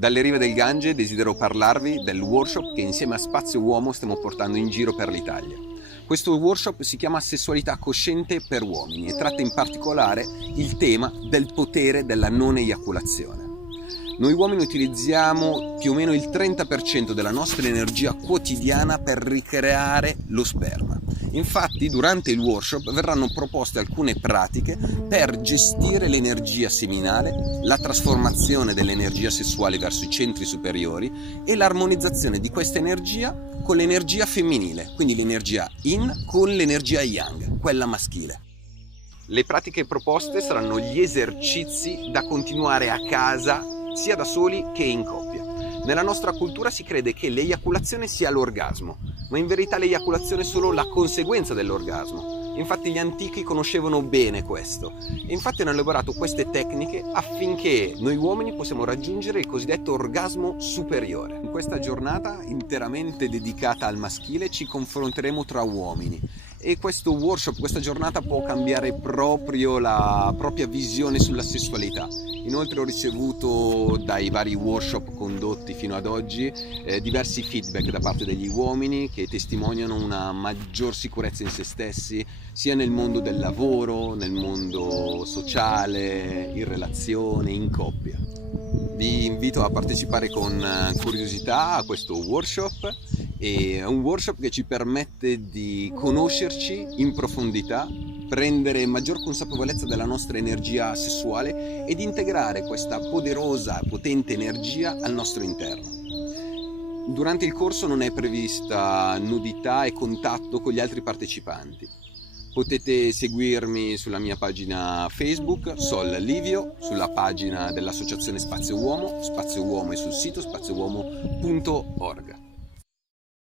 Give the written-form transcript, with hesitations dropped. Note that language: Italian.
Dalle rive del Gange desidero parlarvi del workshop che insieme a Spazio Uomo stiamo portando in giro per l'Italia. Questo workshop si chiama Sessualità cosciente per uomini e tratta in particolare il tema del potere della non eiaculazione. Noi uomini utilizziamo più o meno il 30% della nostra energia quotidiana per ricreare lo sperma. Infatti, durante il workshop verranno proposte alcune pratiche per gestire l'energia seminale, la trasformazione dell'energia sessuale verso i centri superiori e l'armonizzazione di questa energia con l'energia femminile, quindi l'energia yin con l'energia yang, quella maschile. Le pratiche proposte saranno gli esercizi da continuare a casa sia da soli che in coppia. Nella nostra cultura si crede che l'eiaculazione sia l'orgasmo, ma in verità l'eiaculazione è solo la conseguenza dell'orgasmo. Infatti gli antichi conoscevano bene questo e infatti hanno elaborato queste tecniche affinché noi uomini possiamo raggiungere il cosiddetto orgasmo superiore. In questa giornata interamente dedicata al maschile ci confronteremo tra uomini e questo workshop, questa giornata può cambiare proprio la propria visione sulla sessualità. Inoltre ho ricevuto dai vari workshop condotti fino ad oggi diversi feedback da parte degli uomini che testimoniano una maggior sicurezza in se stessi, sia nel mondo del lavoro, nel mondo sociale, in relazione, in coppia. Vi invito a partecipare con curiosità a questo workshop. È un workshop che ci permette di conoscerci in profondità, prendere maggior consapevolezza della nostra energia sessuale ed integrare questa poderosa, potente energia al nostro interno. Durante il corso non è prevista nudità e contatto con gli altri partecipanti. Potete seguirmi sulla mia pagina Facebook, Sol Livio, sulla pagina dell'associazione Spazio Uomo è sul sito spaziouomo.org.